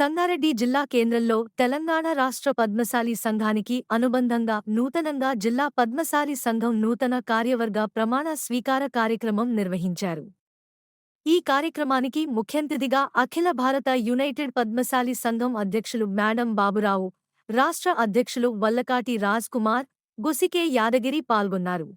సంగారెడ్డి జిల్లా కేంద్రంలో తెలంగాణ రాష్ట్ర పద్మశాలి సంఘానికి అనుబంధంగా నూతనంగా జిల్లా పద్మశాలి సంఘం నూతన కార్యవర్గ ప్రమాణ స్వీకార కార్యక్రమం నిర్వహించారు. ఈ కార్యక్రమానికి ముఖ్యంతిథిగా అఖిల భారత యునైటెడ్ పద్మశాలి సంఘం అధ్యక్షులు మేడం బాబురావు, రాష్ట్ర అధ్యక్షులు వల్లకాటి రాజ్ కుమార్, గుసికే యాదగిరి పాల్గొన్నారు.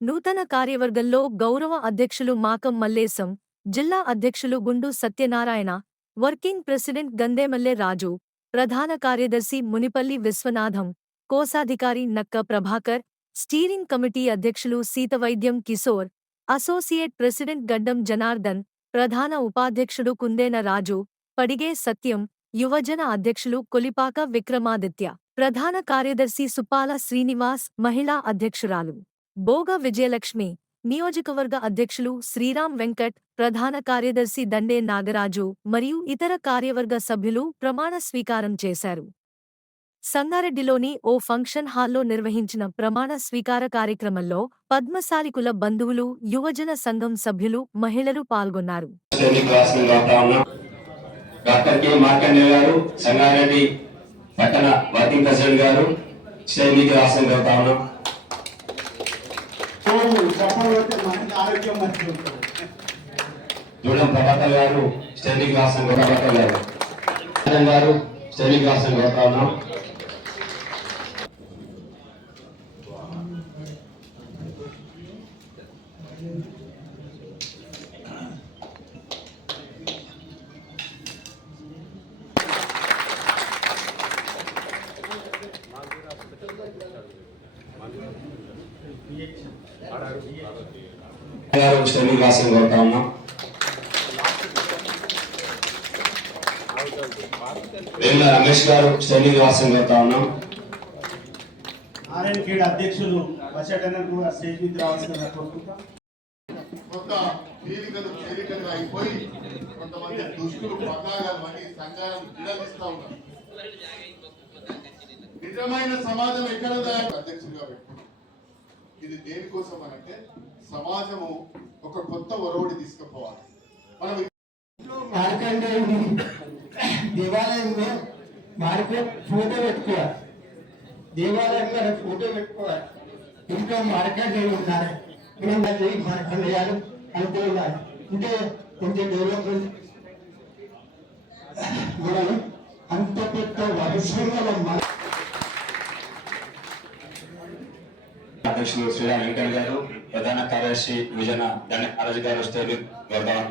నూతన కార్యవర్గంలో గౌరవ అధ్యక్షులు మాకం మల్లేశం, జిల్లా అధ్యక్షులు గుండు సత్యనారాయణ, వర్కింగ్ ప్రెసిడెంట్ గందేమల్లె రాజు, ప్రధాన కార్యదర్శి మునిపల్లి విశ్వనాథం, కోశాధికారి నక్క ప్రభాకర్, స్టీరింగ్ కమిటీ అధ్యక్షులు సీతవైద్యం కిశోర్, అసోసియేట్ ప్రెసిడెంట్ గడ్డం జనార్దన్, ప్రధాన ఉపాధ్యక్షుడు కుందేన రాజు, పడిగే సత్యం, యువజన అధ్యక్షులు కొలిపాక విక్రమాదిత్య, ప్రధాన కార్యదర్శి సుప్పాల శ్రీనివాస్, మహిళా అధ్యక్షురాలు బోగ విజయలక్ష్మి, నియోజకవర్గ అధ్యక్షులు శ్రీరాం వెంకట్, ప్రధాన కార్యదర్శి దండే నాగరాజు మరియు ఇతర కార్యవర్గ సభ్యులు ప్రమాణ స్వీకారం చేశారు. సంగారెడ్డిలోని ఓ ఫంక్షన్ హాల్లో నిర్వహించిన ప్రమాణ స్వీకార కార్యక్రమంలో పద్మశాలికుల బంధువులు, యువజన సంఘం సభ్యులు, మహిళలు పాల్గొన్నారు. జూడం ప్రభాకర్ గారు స్టేడియం క్లాస్ ప్రభాకర్ గారు స్టేడియం క్లాస్ కోరుతా ఉన్నాం. స్టేడియం క్లాస్ కోరుతా ఉన్నాం. రమేష్ గారు స్టేడింగ్ వాసం కోరుతా ఉన్నాం. ఆర్ఎన్కేడ్ అధ్యక్షులు బసటన్నర్ కూడా స్టేజ్ మీద రావాల్సిందిగా కోరుకుంటాం. కొంత తేలికలు అయిపోయి కొంతమంది దుష్టులు పకాలని సంఘాలను విడదీస్తా ఉన్నారు. నిజమైన సమాజం ఎక్కడ అధ్యక్షులుగా పెట్టుకున్నాం. ఇది దేనికోసం అనంటే సమాజము ఒక కొత్త ఒరవడి తీసుకుపోవాలి. మనం దేవాలయంలో మార్కెట్ ఫోటో పెట్టుకోవాలి, దేవాలయంలో ఫోటో పెట్టుకోవాలి. ఇంట్లో మార్కెట్ ఉండాలి, మార్కెట్ వేయాలి అనుకోవాలి. అంటే కొంచెం డెవలప్మెంట్ మనం అంత పెద్ద వర్షంలో అధ్యక్షులు శ్రీరామ్ వెంకయ్య గారు, ప్రధాన కార్యదర్శి విజయన దండ గారు స్టేడియం కోరుతాం.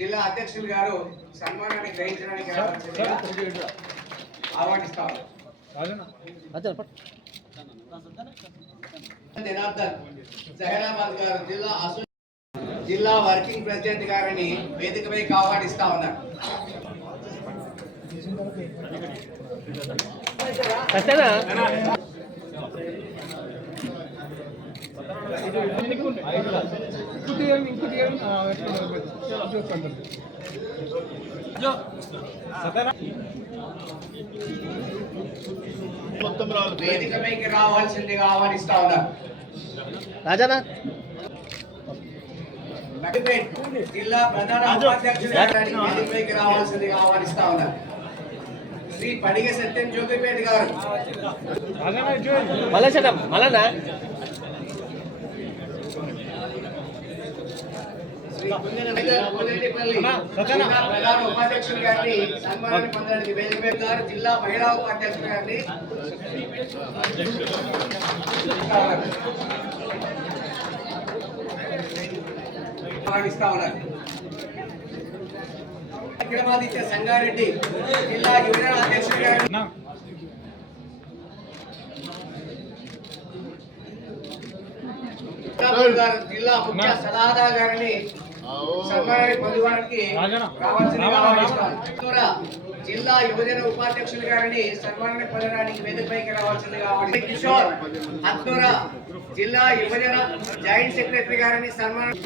జిల్లా అధ్యక్షులు గారు సన్మానాన్ని గ్రహించడానికి ఆహ్వానిస్తారు. జనార్దన్ జహరాబాద్ గారు జిల్లా వర్కింగ్ ప్రెసిడెంట్ గారిని వేదికపైకి ఆహ్వానిస్తా ఉన్నారు. వేదికపైకి రావాల్సిందిగా ఆహ్వానిస్తా ఉన్నారు. జిల్లా ప్రధాన ఉపాధ్యక్షుడు వేదికపైకి రావాల్సిందిగా ఆహ్వానిస్తా ఉన్నారు. శ్రీ పడిగే సత్యం జ్యోతిపేట గారు, ప్రధాన ఉపాధ్యక్షులు గారిని సన్మానాన్ని పొందడానికి వేదిక గారు, జిల్లా మహిళా ఉపాధ్యక్షులు గారిని ఆహ్వానిస్తా ఉన్నారు. విక్రమాదిత్య సంగారెడ్డి జిల్లా యువజన అధ్యక్షులు గారిని జిల్లా ముఖ్య సలహాదారు గారిని సన్మానాన్ని పొందడానికి రావాల్సిందిగా ఆహ్వానిస్తారు. జిల్లా యువజన ఉపాధ్యక్షులు గారిని సన్మానాన్ని పొందడానికి వేదికపైకి రావాల్సిందిగా ఆహ్వానిస్తారు. కిషోర్ హత్నూరా జిల్లా యువజన జాయింట్ సెక్రటరీ గారిని సన్మానం.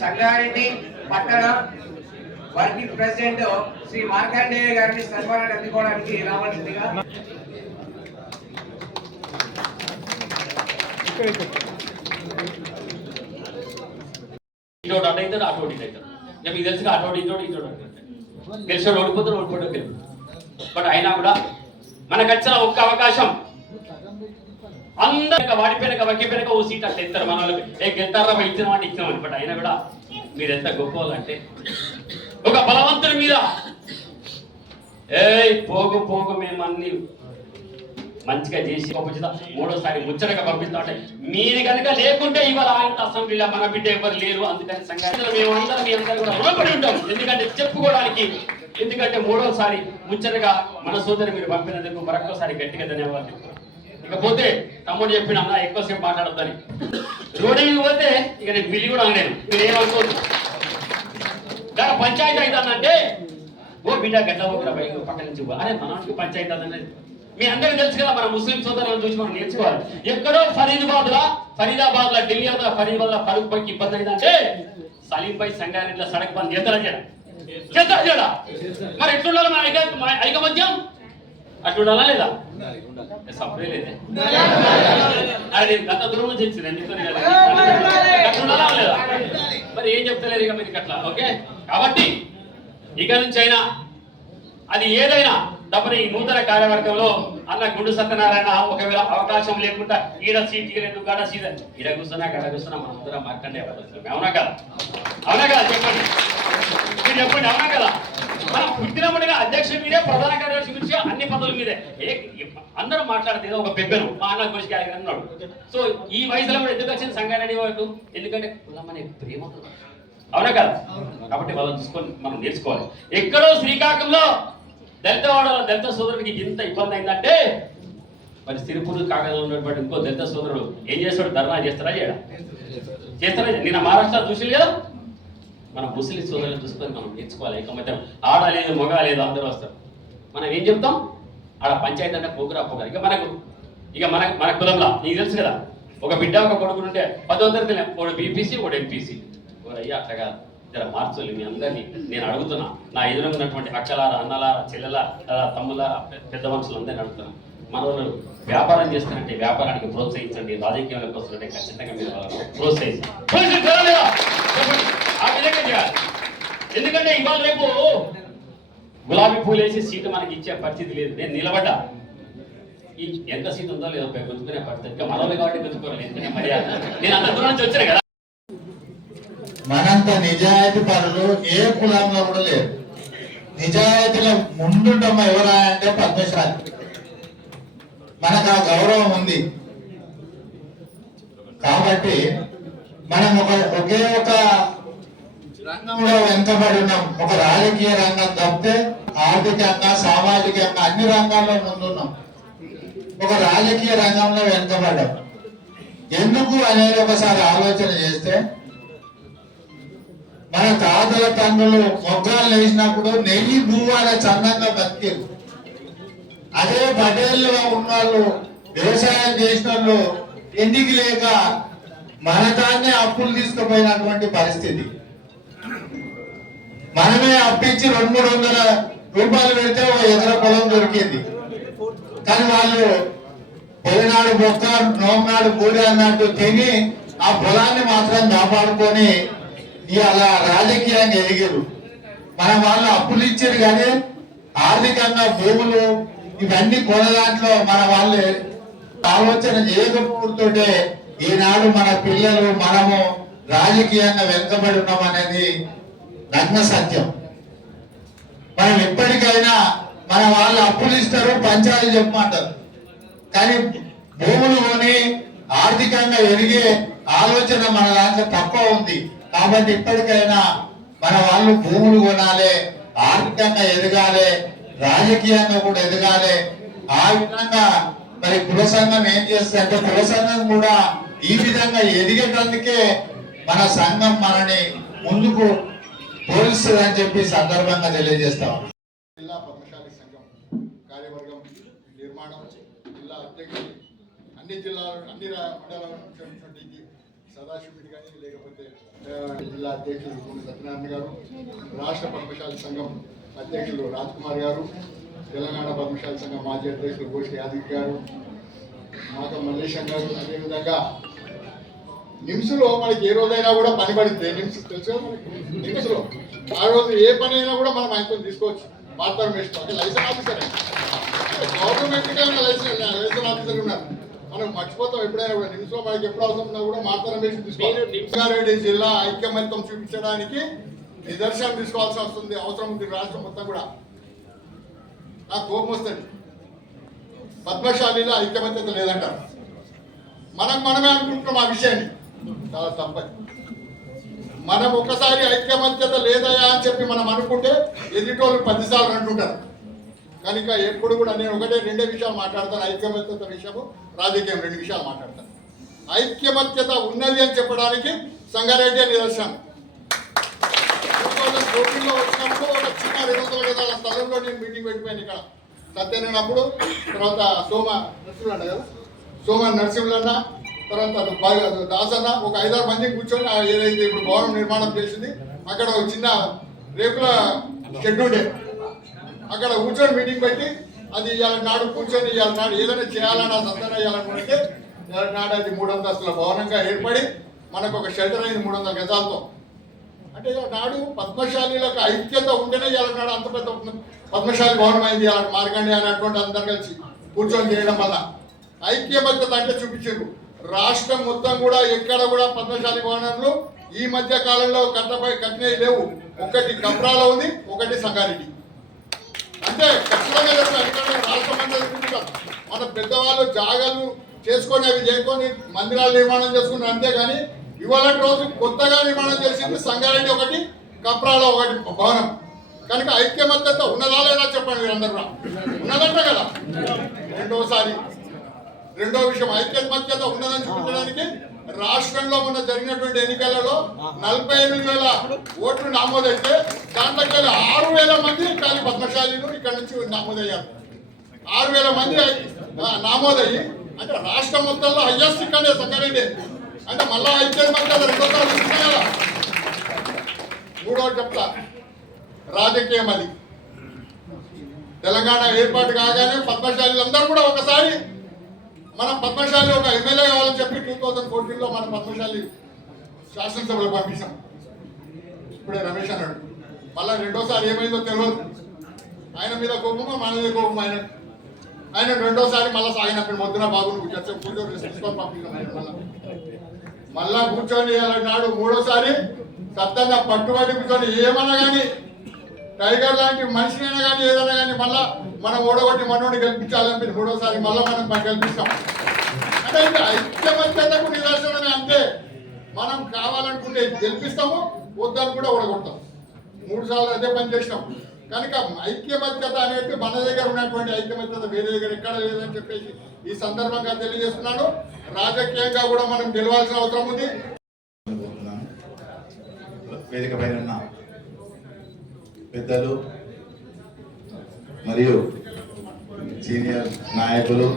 సంగారెడ్డి పట్టణ వర్కింగ్ ప్రెసిడెంట్ శ్రీ మార్కండేయ గారిని సన్మానాన్ని అందుకోవడానికి రావాల్సిందిగా ఇటు అటు అవుతాడు అటు ఇటు అవుతాడు. నేను మీకు తెలుసుగా అటు ఇటు గెలిచాడు ఓడిపోతాడు ఓడిపోవడం గెలుపు. బట్ అయినా కూడా మనకు వచ్చిన ఒక్క అవకాశం అందరిక వాడిపోయినాక వక్కిపోయినాక ఓ సీట్ అట్లా ఇస్తారు మన వాళ్ళకి గెలుతారా ఇచ్చినామంటే ఇచ్చినామని. బట్ అయినా కూడా మీరు ఎంత గొప్ప వాళ్ళంటే ఒక బలవంతుడి మీద పోగు పోగు మేము అన్ని మంచిగా చేసి పంపించుతా మూడోసారి ముచ్చటగా పంపిస్తా అంటే మీరు కనుక లేకుంటే ఇవాళ ఆయన అసెంబ్లీలో మన బిడ్డ ఎవరు లేరు. అందుకని సంఘటనలు మేము అందరం మీ అందరూ కూడా రుణపడి ఉంటాం. ఎందుకంటే చెప్పుకోవడానికి, ఎందుకంటే మూడోసారి ముచ్చటగా మన సోదరి మీరు పంపినందుకు మరొక్కసారి గట్టిగా ధన్యవాదాలు. ఇకపోతే తమ్ముడు చెప్పిన ఎక్కువసేపు మాట్లాడద్దని రోడ్డు మీద పోతే ఇక నేను బిల్లి కూడా అనలేను. మీరు ఏమనుకోవద్దు. దాని పంచాయతీ అవుతానంటే ఓ బిడ్డ గడ్డ ఒకరా బయట పక్కన నుంచి అరే మనకి పంచాయతీ అవుతుందని మీ అందరికీ తెలుసు కదా. మన ముస్లిం సోదరులను చూసి మనం నేర్చుకోవాలి. ఎక్కడో ఫరీదాబాద్ లా ఢిల్లీ ఫరీదాబాద్ లా ఫరూక్ పైకి ఇబ్బంది అయిందంటే సలీం పై సంగారెడ్డిలో సడక్ బంద్ చేస్తారా చేయడా? మరి ఎట్లుండాలి మన ఐకమత్యం? అట్లుండాలా లేదా? సపరే లేదే. అరే గత దూరం నుంచి వచ్చింది ఎందుకని అట్లుండాలా లేదా? మరి ఏం చెప్తలేరు ఇక మీకు అట్లా. ఓకే, కాబట్టి ఇక నుంచి అయినా అది ఏదైనా తప్పని ఈ నూతన కార్యవర్గంలో అన్న గుండు సత్యనారాయణ ఒకవేళ అవకాశం లేకుండా ఈడ సీట్ ఇవ్వలేదు గడ సీట్ ఈడ కూర్చున్నా గడ కూర్చున్నా మనం అందరం మార్కండే అవునా కదా? అవునా కదా? చెప్పండి, మీరు చెప్పండి. అవునా కదా? మనం పుట్టినప్పుడుగా అధ్యక్షుడి మీదే, ప్రధాన కార్యదర్శి గురించి అన్ని పదవుల మీదే అందరూ మాట్లాడితే ఒక పెబ్బెను మా అన్న గురించి క్యారెక్టర్ అన్నాడు. సో ఈ వయసులో కూడా ఎందుకు వచ్చింది సంగారెడ్డి వాడు? ఎందుకంటే కులం అనే ప్రేమ. అవునా కదా? కాబట్టి వాళ్ళని చూసుకొని మనం నేర్చుకోవాలి. ఎక్కడో శ్రీకాకుళంలో దళితవాడలో దళిత సోదరుడికి ఇంత ఇబ్బంది అయిందంటే మరి సిరిపూరు కాగలో ఉన్నటువంటి ఇంకో దళిత సోదరుడు ఏం చేస్తాడు? ధర్నా చేస్తారా చేయడా? చేస్తారా? నిన్న మహారాష్ట్ర చూసి కదా. మన ముస్లిం సోదరులు చూసుకొని మనం నేర్చుకోవాలి. ఐకమత్యం ఆడ లేదు మగ లేదు అందరూ వస్తారు. మనం ఏం చెప్తాం? ఆడ పంచాయతీ అంటే పోగురా పోగా. ఇక మన కులంలో నీకు తెలుసు కదా, ఒక బిడ్డ ఒక కొడుకులు ఉంటే 10వ తరగతి ఒకడు బీపీసీ ఒకడు ఎంపీసీ. అయ్యా అట్టగా జర మార్చులు మీ అందరినీ నేను అడుగుతున్నా. నా ఎదురుగా ఉన్నటువంటి అక్కలారా, అన్నలారా, చెల్లెలారా, తమ్ములారా, పెద్ద మనుషులు అందరినీ అడుగుతున్నా. మన వాళ్ళు వ్యాపారం చేస్తారంటే వ్యాపారానికి ప్రోత్సహించండి. రాజకీయాలకు వస్తుంటే ఖచ్చితంగా మీరు ప్రోత్సహించండి. ఆ విధంగా చేయాలి. ఎందుకంటే ఇవాళ రేపు గులాబీ పూలు వేసి సీటు మనకి ఇచ్చే పరిస్థితి లేదు. నేను నిలబడ్డా ఈ ఎంత సీటు ఉందో లేదో గుంజుకునే పరిస్థితి. ఇంకా మనోళ్ళు కాబట్టి గుంజుకోవాలి. ఎందుకంటే మర్యాద నేను అంత దూరం నుంచి వచ్చాను కదా. మనంత నిజాయితీ పరులు ఏ కులంలో కూడా లేరు. నిజాయితీలో ముందుండమ్మ ఎవరా అంటే పద్మశాలి. మనకు ఆ గౌరవం ఉంది కాబట్టి మనం ఒకే ఒక రంగంలో వెనుకబడి ఉన్నాం. ఒక రాజకీయ రంగం తప్పితే ఆర్థికంగా, సామాజికంగా అన్ని రంగాల్లో ముందున్నాం. ఒక రాజకీయ రంగంలో వెనుకబడ్డాం. ఎందుకు అనేది ఒకసారి ఆలోచన చేస్తే మన తాతల తండ్రులు మొగ్గాలు వేసినప్పుడు నెయ్యి భూవాల చందంగా బతికేది. అదే పటేళ్ళుగా ఉన్నవాళ్ళు, వ్యవసాయం చేసిన వాళ్ళు ఎందుకు లేక మన దాన్నే అప్పులు తీసుకుపోయినటువంటి పరిస్థితి. మనమే అప్పించి 200-300 రూపాయలు పెడితే ఒక ఎకర పొలం దొరికింది. కానీ వాళ్ళు పొలినాడు బొక్క నోమనాడు పూరి అన్నట్టు తిని ఆ పొలాన్ని మాత్రం కాపాడుకొని అలా రాజకీయంగా ఎదిగారు. మన వాళ్ళు అప్పులు ఇచ్చారు కానీ ఆర్థికంగా భూములు ఇవన్నీ కొన దాంట్లో మన వాళ్ళు ఆలోచన చేయకపోతే ఈనాడు మన పిల్లలు మనము రాజకీయంగా వెనుకబడి ఉన్నాం అనేది నగ్న సత్యం. మనం ఎప్పటికైనా మన వాళ్ళు అప్పులు ఇస్తారు, పంచాయతీ చెప్పమంటారు. కానీ భూములు కొని ఆర్థికంగా ఎదిగే ఆలోచన మన దాంట్లో తక్కువ ఉంది. కాబట్టి ఇప్పటికైనా మన వాళ్ళు భూములు కొనాలి, ఆర్థికంగా ఎదగాలి, రాజకీయంగా కూడా ఎదగాలి. ఆ విధంగా మరి కుల సంఘం ఏం చేస్తుందంటే కుల సంఘం కూడా ఈ విధంగా ఎదిగేటందుకే మన సంఘం మనని ముందుకు పోలిస్తుంది అని చెప్పి సందర్భంగా తెలియజేస్తాం. జిల్లా పద్మశాలి సంఘం కార్యవర్గం నిర్మాణం, జిల్లా అధ్యక్షులు, అన్ని జిల్లాలు అన్ని మండలాల నుంచి సదాశివుడి కానీ లేకపోతే జిల్లా అధ్యక్షులు గుండె సత్యనారాయణ గారు, రాష్ట్ర పద్మశాలి సంఘం అధ్యక్షులు రాజ్ కుమార్ గారు, తెలంగాణ పద్మశాలి సంఘం మాజీ అధ్యక్షులు గోషి యాదవ్ గారు, మాక మల్లేశం గారు, అదేవిధంగా నిమ్స్లో మనకి ఏ రోజైనా కూడా పని పడితే నిమ్స్ తెలుసు నిమ్స్లో ఆ రోజు ఏ పని అయినా కూడా మనం ఆయనతో తీసుకోవచ్చు. మార్తారం వేసుకో అంటే licence officer government licence officer ఉన్నారు. మనం మర్చిపోతాం ఎప్పుడైనా కూడా నిమ్స్లో మనకి ఎప్పుడు అవసరం ఉన్నా కూడా మార్తారం వేసి తీసుకోవాలి. రంగారెడ్డి జిల్లా ఐక్యమత్యం చూపించడానికి నిదర్శనం తీసుకోవాల్సి వస్తుంది, అవసరం ఉంది రాష్ట్రం మొత్తం కూడా. నాకు కోపం వస్తుంది, పద్మశాలిలో ఐక్యమత్యత లేదంటారు. మనమే అనుకుంటున్నాం ఆ విషయాన్ని, చాలా తప్పది. మనం ఒకసారి ఐక్యమత్యత లేదయా అని చెప్పి మనం అనుకుంటే ఎదుటోళ్ళు 10 సార్లు అంటుంటారు. కనుక ఎప్పుడు కూడా నేను రెండే విషయాలు మాట్లాడతాను, ఐక్యమత్యత విషయము, రాజకీయం 2 విషయాలు మాట్లాడతాను. ఐక్యమత్యత ఉన్నది అని చెప్పడానికి సంగారెడ్డి నిదర్శనం. 2014లో వచ్చినప్పుడు ఒక చిన్న 200 గజాల స్థలంలో నేను మీటింగ్ పెట్టిపోయాను ఇక్కడ సత్యనప్పుడు. తర్వాత సోమ నరసింహులు కదా, సోమ నరసింహులన్న, తర్వాత దాసన్న, ఒక 5-6 మందిని కూర్చొని ఏదైతే ఇప్పుడు భవనం నిర్మాణం చేసింది అక్కడ ఒక చిన్న రేకుల షెడ్ ఉండే, అక్కడ కూర్చొని మీటింగ్ పెట్టి అది ఇవాళ నాడు కూర్చొని ఇవాళ నాడు ఏదైనా చేయాలన్నా సంతానం చేయాలనుకుంటే ఇవాళ నాడు అది 3 అంతస్తుల భవనంగా ఏర్పడి మనకు ఒక షెల్టర్ అయింది 300 గజాలతో. అంటే నాడు పద్మశాలిలకు ఐక్యత ఉంటేనే ఇవాళ నాడు అంత పెద్ద పద్మశాలి భవనం అయింది. మార్కండే అనేటువంటి అందరు కలిసి కూర్చొని చేయడం వల్ల ఐక్యమత్యత అంటే చూపించారు. రాష్ట్రం మొత్తం కూడా ఎక్కడ కూడా పద్మశాలి భవనాలు ఈ మధ్య కాలంలో కట్టినవి లేవు. ఒకటి కప్రాలో ఉంది, ఒకటి సంగారెడ్డి. అంటే ఖచ్చితంగా చెప్తాను, రాష్ట్రం అంతా మన పెద్దవాళ్ళు జాగాలు చేసుకొని అవి చేసుకొని మందిరాలు నిర్మాణం చేసుకున్నారు. అంతేగాని ఇవాళ రోజు కొత్తగా నిర్మాణం చేసింది సంగారెడ్డి ఒకటి, కప్రాలో ఒకటి భవనం. కనుక ఐక్యమత్యత ఉన్నదా లేదా చెప్పండి మీరు అందరూ కూడా. ఉన్నదంట కదా. రెండో విషయం, ఐక్యమత్యత ఉన్నదని చూపించడానికి రాష్ట్రంలో మొన్న జరిగినటువంటి ఎన్నికలలో 48,000 ఓట్లు నమోదైతే దాంట్లో 6,000 మంది కానీ పద్మశాలీలు ఇక్కడ నుంచి నమోదయ్యారు. 6,000 మంది నమోదయ్యి అంటే రాష్ట్రం మొత్తంలో హయ్యెస్ట్ ఇక్కడే సంగారెడ్డి. అంటే మళ్ళా ఐక్యమత్యత రెండోసారి చూస్తున్నాయి కదా. మూడోది చెప్తా, రాజకీయం. అది తెలంగాణ ఏర్పాటు కాగానే పద్మశాలీలందరూ కూడా ఒకసారి మనం పద్మశాలి ఒక ఎమ్మెల్యే కావాలని చెప్పి 2014లో మన పద్మశాలి శాసనసభలో పంపించాం. ఇప్పుడే రమేష్ అన్నాడు. మళ్ళీ రెండోసారి ఏమైందో తెలియదు. ఆయన మీద కోపమో మన మీద కోపం ఆయన రెండోసారి మళ్ళీ సాగినప్పుడు మొద్దున బాబు నువ్వు కూర్చొని తీసుకొని పంపించాం. మళ్ళా కూర్చొని నాడు మూడోసారి సత్తంగా పట్టుబడి కూర్చొని ఏమన్నా కానీ టైగర్ లాంటి మనిషినైనా కానీ ఏదైనా కానీ మళ్ళా మనం ఓడగొట్టి మనోడిని గెలిపించాలని మూడోసారి మళ్ళీ మనం గెలిపిస్తాం. అంటే ఐక్యమత్యతకు నిదర్శనమే. అంతే, మనం కావాలనుకుంటే గెలిపిస్తాము, వద్దని కూడా ఓడగొడతాం. 3 సార్లు అదే పని చేసినాం. కనుక ఐక్యమత్యత అనేది మన దగ్గర ఉన్నటువంటి ఐక్యమత్యత వేరే దగ్గర ఎక్కడ లేదని చెప్పేసి ఈ సందర్భంగా తెలియజేస్తున్నాను. రాజకీయంగా కూడా మనం గెలవాల్సిన అవసరం ఉంది. వేదిక పైన ఉన్న పెద్దలు మరియు సీనియర్ నాయకులు,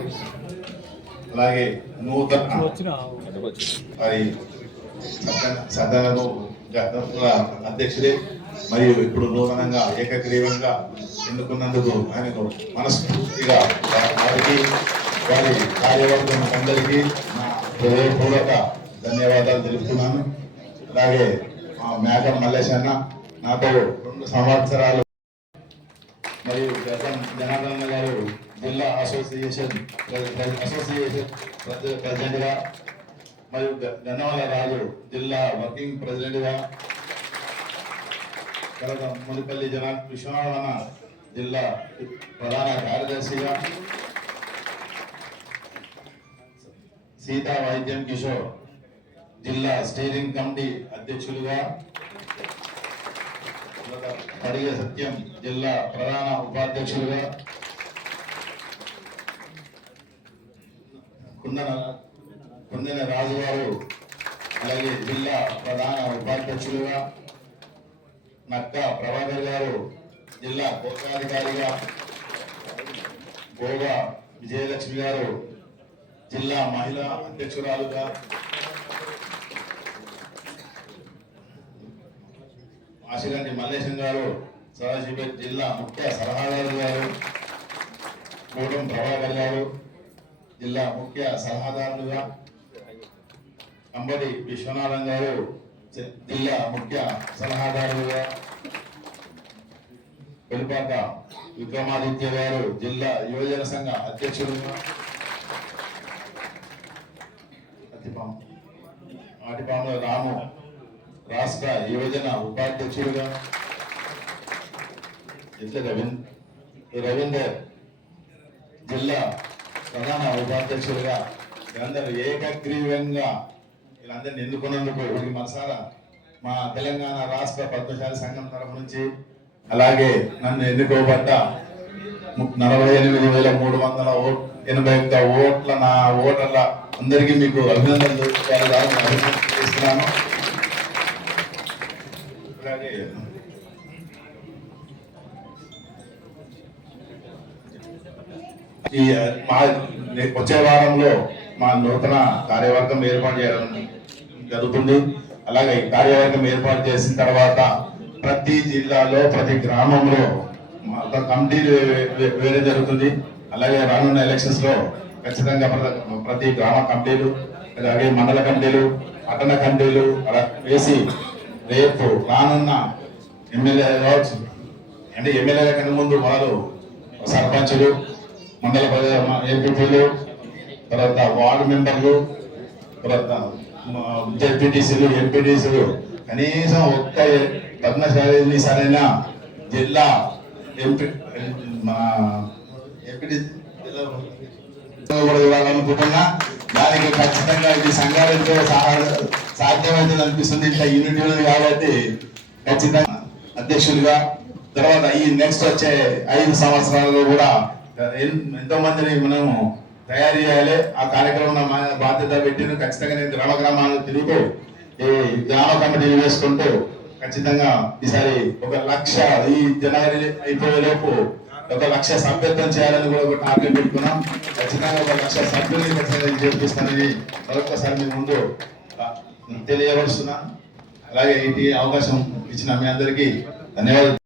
అలాగే నూతన మరి సదనము అధ్యక్షుడే మరియు ఇప్పుడు నూతనంగా ఏకగ్రీవంగా ఎన్నుకున్నందుకు ఆయనకు మనస్ఫూర్తిగా వారికి వారి కార్యవర్గం అందరికీ నా హృదయపూర్వక ధన్యవాదాలు తెలుపుతున్నాను. అలాగే మేఘం మల్లేశన్న నాతో 2 సంవత్సరాలు మరియు జనార్దన్ గారు జిల్లా అసోసియేషన్ ప్రెసిడెంట్ గా మరియు గన్నవల రాజు జిల్లా వర్కింగ్ ప్రెసిడెంట్ గా, తర్వాత మునిపల్లి విశ్వనాథన జిల్లా ప్రధాన కార్యదర్శిగా, సీతా వైద్యం కిషోర్ జిల్లా స్టీరింగ్ కమిటీ అధ్యక్షులుగా, పడిగ సత్యం జిల్లా ప్రధాన ఉపాధ్యక్షులుగా, కుందన రాజుగారు అలాగే జిల్లా ప్రధాన ఉపాధ్యక్షులుగా, నక్క ప్రభాకర్ గారు జిల్లా కోశాధికారిగా, గోగా విజయలక్ష్మి గారు జిల్లా మహిళా అధ్యక్షురాలుగా, అసిగంటి మల్లేశం గారు సదాశివపేట జిల్లా ముఖ్య సలహాదారు గారు, కోటం ప్రభాకర్ గారు జిల్లా ముఖ్య సలహాదారులుగా, కంబడి విశ్వనాథం గారు జిల్లా ముఖ్య సలహాదారులుగా, వెలుపాక విక్రమాదిత్య గారు జిల్లా యువజన సంఘ అధ్యక్షులుగా, ఆటిపాముల రాము రాష్ట్ర యువజన ఉపాధ్యక్షులుగా, రవీందర్ జిల్లా ప్రధాన ఉపాధ్యక్షులుగా వీళ్ళందరూ ఏకగ్రీవంగా వీళ్ళందరినీ ఎన్నుకున్నందుకు వీరికి మనసారా మా తెలంగాణ రాష్ట్ర పద్మశాలి సంఘం తరఫు నుంచి, అలాగే నన్ను ఎన్నుకోబడ్డ 48,381 ఓట్ల నా ఓటర్ల అందరికీ మీకు అభినందనలు చేస్తున్నాను. అలాగే ఈ మా వచ్చే వారంలో మా నూతన కార్యవర్గం ఏర్పాటు చేయడం జరుగుతుంది. అలాగే ఈ కార్యవర్గం ఏర్పాటు చేసిన తర్వాత ప్రతి జిల్లాలో ప్రతి గ్రామంలో ఒక కమిటీలు వేరే జరుగుతుంది. అలాగే రానున్న ఎలక్షన్స్ లో ఖచ్చితంగా ప్రతి గ్రామ కమిటీలు, అలాగే మండల కమిటీలు, పట్టణ కమిటీలు అలా వేసి రేపు రానున్న ఎమ్మెల్యే కావచ్చు, అంటే ఎమ్మెల్యేల కన్నా ముందు వాళ్ళు సర్పంచులు, మండల ఎంపీలు, తర్వాత వార్డు మెంబర్లు, తర్వాత జెడ్పీటీసీలు, ఎంపీటీసీలు, కనీసం ఒక్క పద్మశాలి సరైన జిల్లా ఎంపీ మన ఎంపీటీ కూడా ఇవ్వాలనుకుంటున్నా. దానికి ఖచ్చితంగా ఇది సంఘాలతో సాధ్యమవుతుంది అనిపిస్తుంది. ఇంత యూనిటీ ఉంది కాబట్టి ఖచ్చితంగా అధ్యక్షులుగా, తర్వాత ఈ నెక్స్ట్ వచ్చే 5 సంవత్సరాలలో కూడా ఎంతో మందిని మనము తయారు చేయాలి. ఆ కార్యక్రమం బాధ్యత పెట్టిన ఖచ్చితంగా నేను గ్రామ గ్రామాలు తిరుగుతూ ఈ గ్రామ కమిటీలు వేసుకుంటూ ఖచ్చితంగా ఈసారి 1,00,000 ఈ జనవరి అయిపోయేలోపు 1,00,000 సభ్యత్వం చేయాలని కూడా ఒక టార్గెట్ పెట్టుకున్నాం. ఖచ్చితంగా 1,00,000 సభ్యుల్ని ఖచ్చితంగా చేపిస్తానని మరొకసారి మీ ముందు తెలియవలస్తున్నాను. అలాగే ఇది అవకాశం ఇచ్చిన మీ అందరికీ ధన్యవాదాలు.